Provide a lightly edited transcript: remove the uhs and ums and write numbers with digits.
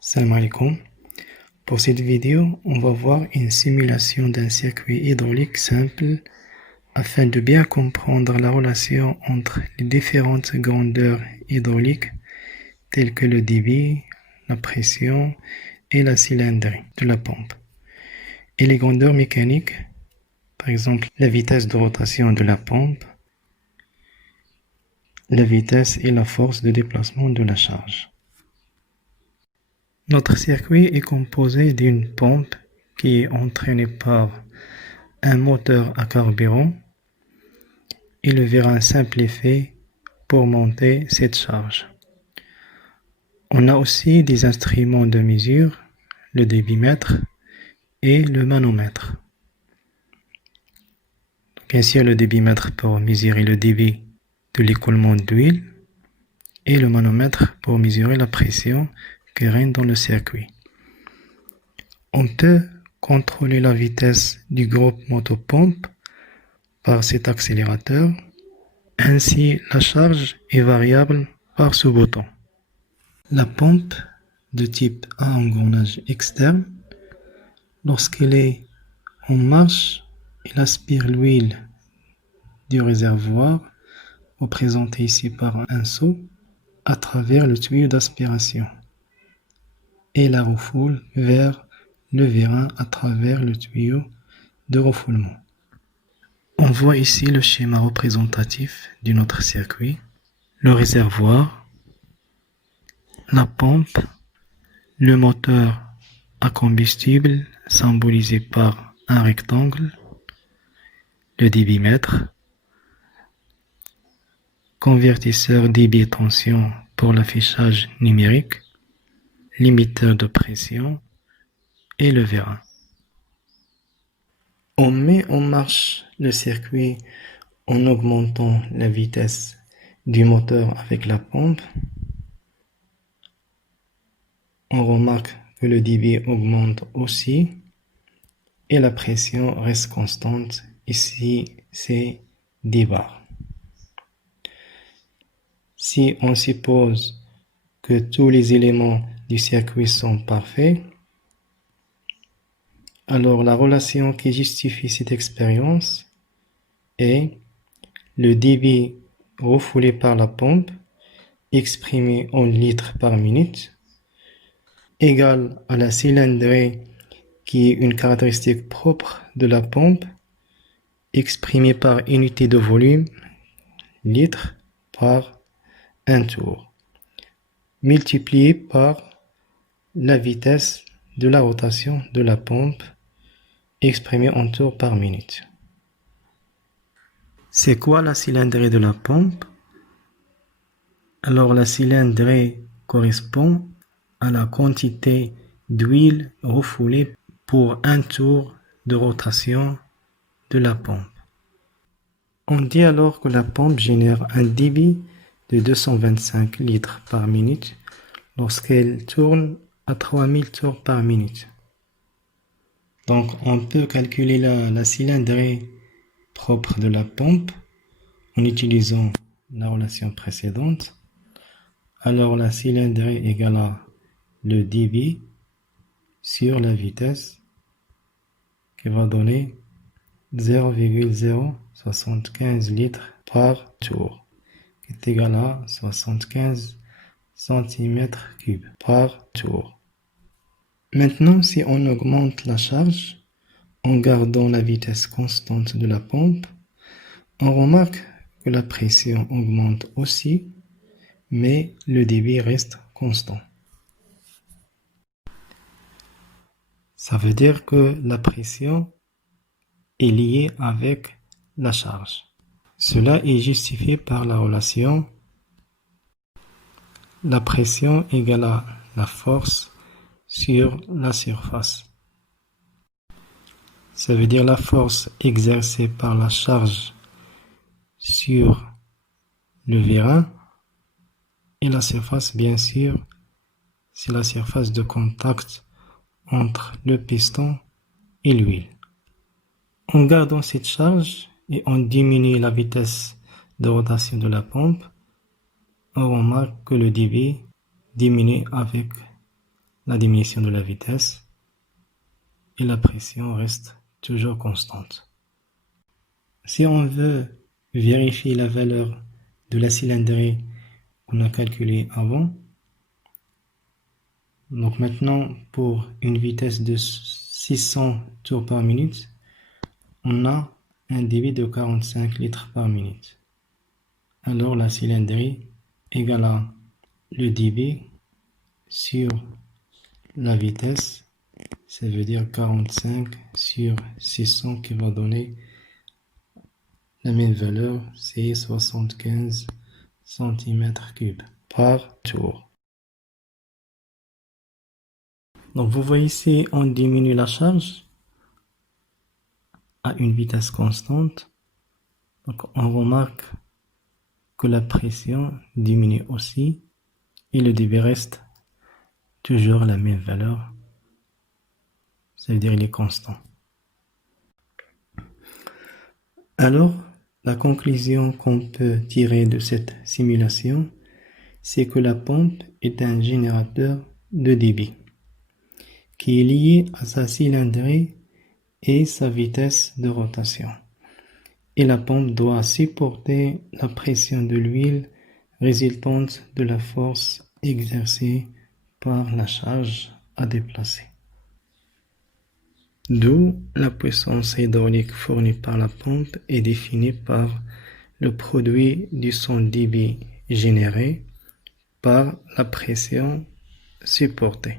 Salam alaikum. Pour cette vidéo, on va voir une simulation d'un circuit hydraulique simple afin de bien comprendre la relation entre les différentes grandeurs hydrauliques telles que le débit, la pression et la cylindrée de la pompe. Et les grandeurs mécaniques, par exemple la vitesse de rotation de la pompe, la vitesse et la force de déplacement de la charge. Notre circuit est composé d'une pompe qui est entraînée par un moteur à carburant et le vérin simplifié pour monter cette charge. On a aussi des instruments de mesure, le débitmètre et le manomètre. Bien sûr, le débitmètre pour mesurer le débit de l'écoulement d'huile et le manomètre pour mesurer la pression qui règne dans le circuit. On peut contrôler la vitesse du groupe motopompe par cet accélérateur. Ainsi, la charge est variable par ce bouton. La pompe de type à engrenage externe, lorsqu'elle est en marche, elle aspire l'huile du réservoir, représenté ici par un seau, à travers le tuyau d'aspiration et la refoule vers le vérin à travers le tuyau de refoulement. On voit ici le schéma représentatif de notre circuit, le réservoir, la pompe, le moteur à combustible symbolisé par un rectangle, le débitmètre, convertisseur débit-tension pour l'affichage numérique, limiteur de pression et le vérin. On met en marche le circuit en augmentant la vitesse du moteur avec la pompe. On remarque que le débit augmente aussi et la pression reste constante. Ici, c'est 10 bars. Si on suppose que tous les éléments du circuit sont parfaits, alors la relation qui justifie cette expérience est le débit refoulé par la pompe exprimé en litres par minute égal à la cylindrée qui est une caractéristique propre de la pompe exprimée par unité de volume, litres par un tour, multiplié par la vitesse de la rotation de la pompe exprimée en tours par minute. C'est quoi la cylindrée de la pompe? Alors la cylindrée correspond à la quantité d'huile refoulée pour un tour de rotation de la pompe. On dit alors que la pompe génère un débit de 225 litres par minute lorsqu'elle tourne à 3000 tours par minute. Donc on peut calculer la cylindrée propre de la pompe en utilisant la relation précédente. Alors la cylindrée égale à le débit sur la vitesse qui va donner 0,075 litres par tour, qui est égal à 75 cm3 par tour. Maintenant, si on augmente la charge en gardant la vitesse constante de la pompe, on remarque que la pression augmente aussi, mais le débit reste constant. Ça veut dire que la pression est liée avec la charge. Cela est justifié par la relation la pression égale à la force sur la surface. Ça veut dire la force exercée par la charge sur le vérin et la surface, bien sûr, c'est la surface de contact entre le piston et l'huile. En gardant cette charge et en diminuant la vitesse de rotation de la pompe, on remarque que le débit diminue avec la diminution de la vitesse et la pression reste toujours constante. Si on veut vérifier la valeur de la cylindrée qu'on a calculée avant, donc maintenant pour une vitesse de 600 tours par minute, on a un débit de 45 litres par minute. Alors la cylindrée égale à le débit sur la vitesse, ça veut dire 45 sur 600 qui va donner la même valeur, c'est 75 cm3 par tour. Donc vous voyez ici, on diminue la charge à une vitesse constante. Donc on remarque que la pression diminue aussi et le débit reste toujours la même valeur. Ça veut dire qu'il est constant. Alors, la conclusion qu'on peut tirer de cette simulation, c'est que la pompe est un générateur de débit qui est lié à sa cylindrée et sa vitesse de rotation. Et la pompe doit supporter la pression de l'huile résultante de la force exercée par la charge à déplacer. D'où la puissance hydraulique fournie par la pompe est définie par le produit de son débit généré par la pression supportée.